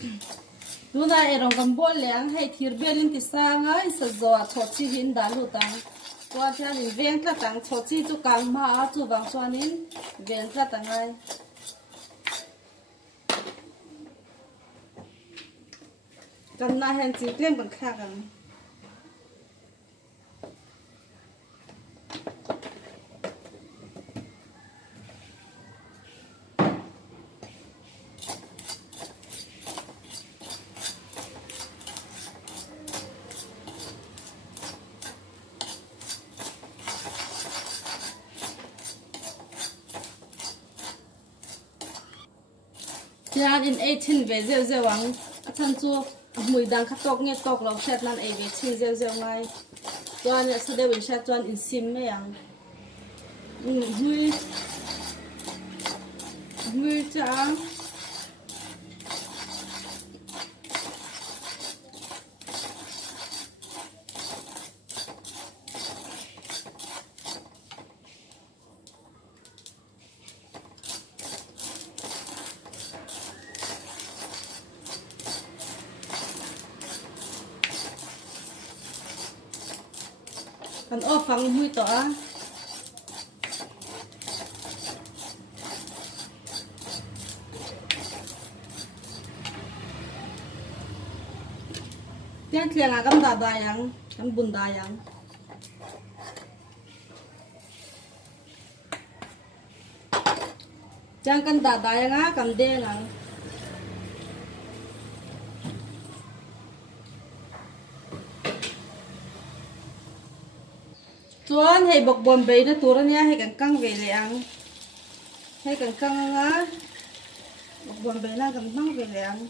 Luna erong kan bol liang hay thir belin ti sanga isa zo chhawhchi hin dalu tang kwa thian in veng tla tang chhawhchi chu kang ma a chu wang chuanin ven tla tangai kan na hen chi tlem kan kha kan Yan in 18 về rêu rêu ang chân chu mùi đang khát tóc nghe tóc lòng xét nan ấy về chi rêu rêu ngay toàn là sau đây mình sẽ toàn in sim mấy ang mùi mùi chả kan o phang hui to a tiang tliang a kam da da yang kan bun da yang tiang kan da da yang a kam de ngang chuan hay bọc bồn bể nó tua nha hay cần căng về lẹng hay cần căng á bọc bồn bể nó cần căng về lẹng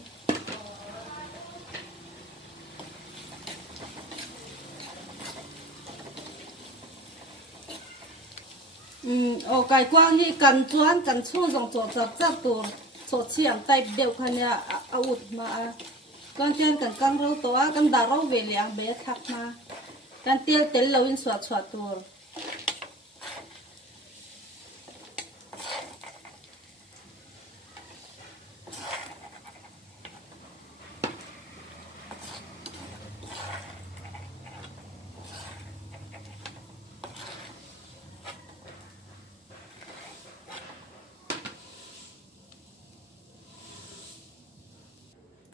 kaikuang hi cần chuan cần chu dòng chỗ chập chập tua chỗ chiam tay đều khăn ya out mà con trên cần căng rau to cần đào rau về lẹng bé thắc mà kan tel tel lo in swat swat tu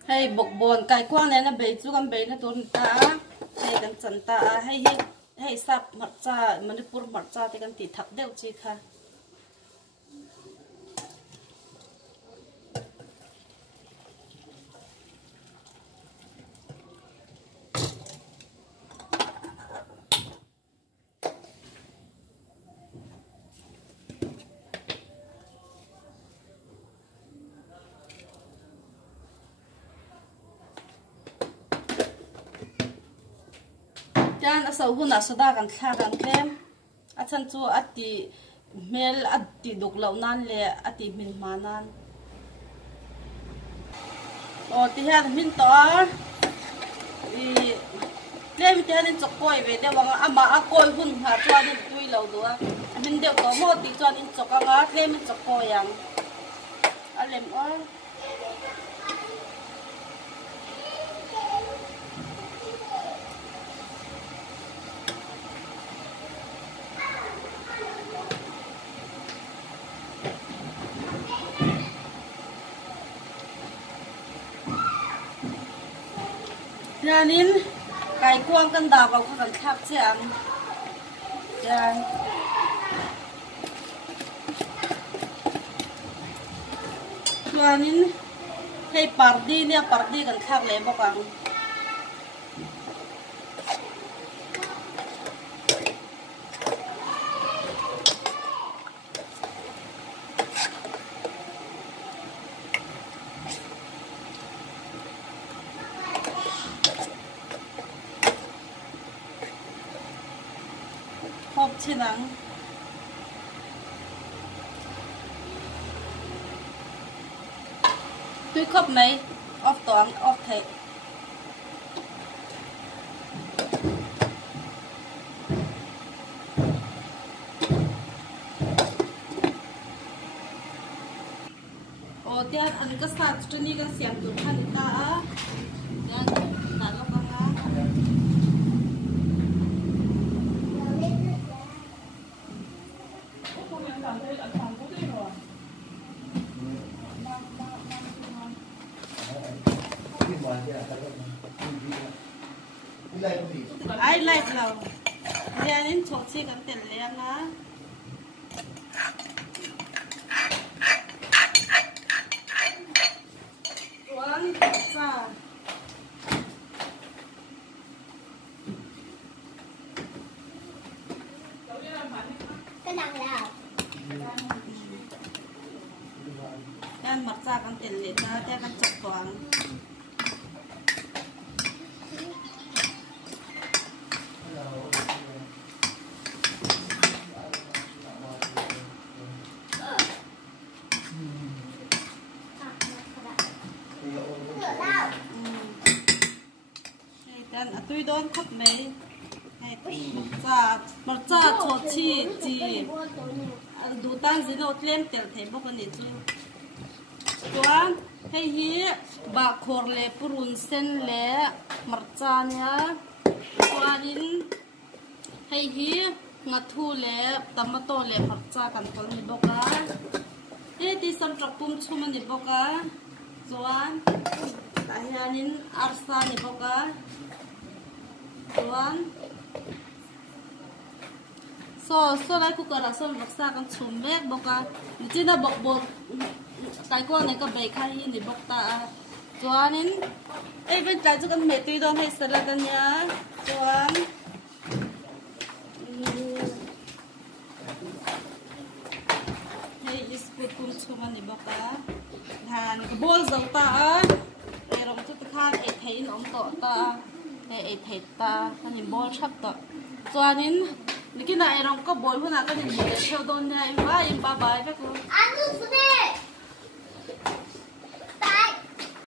hay bọc bồn kaikuang này nó bể chú con bể nó tốn ta hayกันจันตาให้ซับมัดจ้ามันปุรมัดจ้าที่กันติดทักเดียวจีค่ะyan asaw guna sada kan thagan klem achan chu ati mel ati duklaw nan le ati min manan o ti han min to i klem ti han chokoi ve de wanga ama a koi hun ha chuan in tui lo do min de ko mo ti chuan in chokanga klem in chokoyang alem oi yanin kaikuang kan da ba kan thak chang yan yanin hey pardi ne pardi kan thak le ba kan chinang tui khop mai off toang off thai o tian an ka sa chotani kan siam tu khan ta yan ta lo ka nga ai like nào giờ đến chhawhchi kan tel le anga chuan cha cái nào nào yan mặt cha kan tel le ta te kan chak chuan dan atui don khop mai hai mar cha chhawhchi chi du tan zino tlem tel thei bok ani chu chuan hei hi ba khor le purun sen le mar cha nia chuanin hei hi ngathu le tomato le mar cha kan tol ni boka e ti sam trak pum chhum ani boka chuan ta hianin arsa ni boka chuan so lai cooker a son baksa kan chhum mek boka nichina bok kaikuang nei ka bei khai ni bok ta chuanin ei ben tlai chu kan me tui don hei salad ania chuan hei scoop kum chhum ani boka han ka bol zau ta ei rong chu khan ei thein om to ta ei thei ta kan bol thap to chuanin nikina ei rong ka bol huna kan ni theu don nia im ba bai ve ko